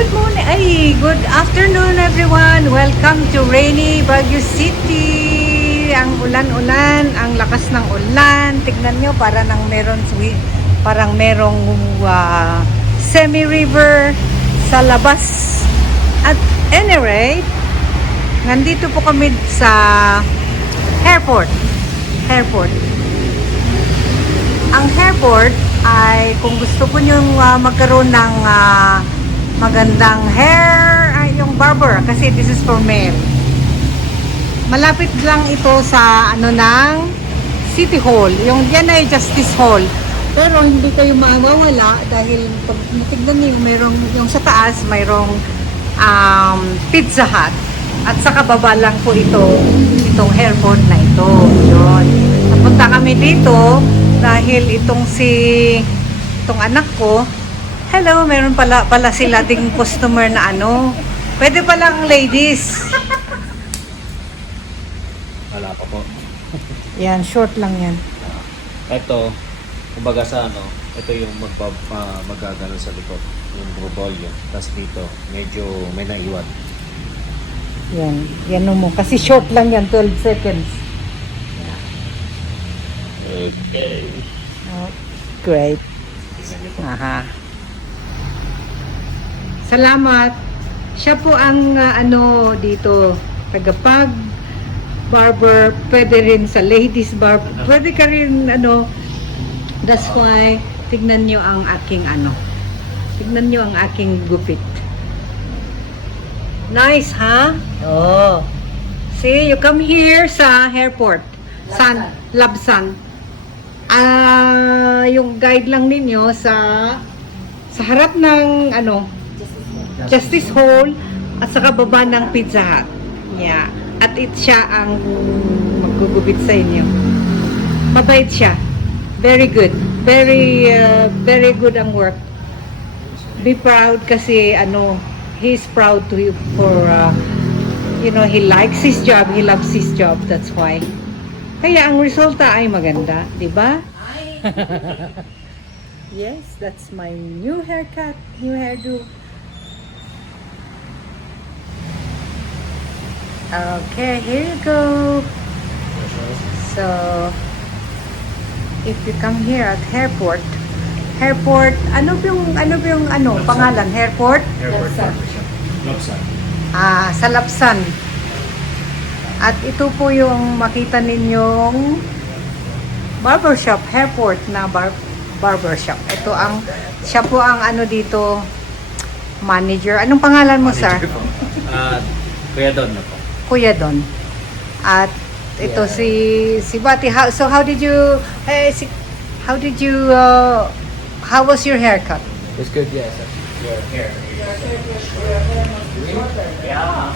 Good morning, ay, good afternoon everyone. Welcome to rainy Baguio City. Ang ulan-ulan, ang lakas ng ulan. Tignan nyo, parang merong semi-river sa labas. At any rate, nandito po kami sa airport. Ang airport ay kung gusto po nyo magkaroon ng magandang hair, ay yung barber, kasi this is for male. Malapit lang ito sa ng City Hall. Yung yan ay Justice Hall. Pero hindi kayo mawawala dahil pag tignan niyo yung sa taas mayroong Pizza Hut. At sa kababa lang po itong airport na ito. Yun. Napunta kami dito dahil itong anak ko, hello, meron pala sila ding customer na pwede palang ladies. Wala pa po. Yan, short lang yan. Ito, kumbaga sa ito yung magagano sa likod. Yung volume. Tapos dito, medyo may naiwan. Yan mo. Kasi short lang yan, 12 seconds. Okay. Oh, great. Aha. Salamat. Siya po ang dito, tagapag barber, pwede rin sa ladies barber. Pwede ka rin that's why tignan niyo ang aking Tignan niyo ang aking gupit. Nice, ha? Oh. See, you come here sa airport. Labsan. Yung guide lang ninyo sa harap ng Justice Hall at sa kababa ng Pizza Hut. Yeah. At siya ang maggugupit sa inyo. Mabait siya. Very good. Very good ang work. Be proud kasi he's proud to you for he likes his job, he loves his job, that's why. Kaya ang resulta ay maganda, di ba? Yes, that's my new haircut, new hairdo. Okay, here you go. So, if you come here at airport, ano yung pangalan? Airport? Lapsan. Sa Lapsan. At ito po yung makita ninyong barbershop, airport na barbershop. Siya po ang dito, manager. Anong pangalan mo, sir? Kuya Don na po. Kuya Don. At ito si Bati. How did you how was your haircut? It's good, yes. Your hair. Yeah.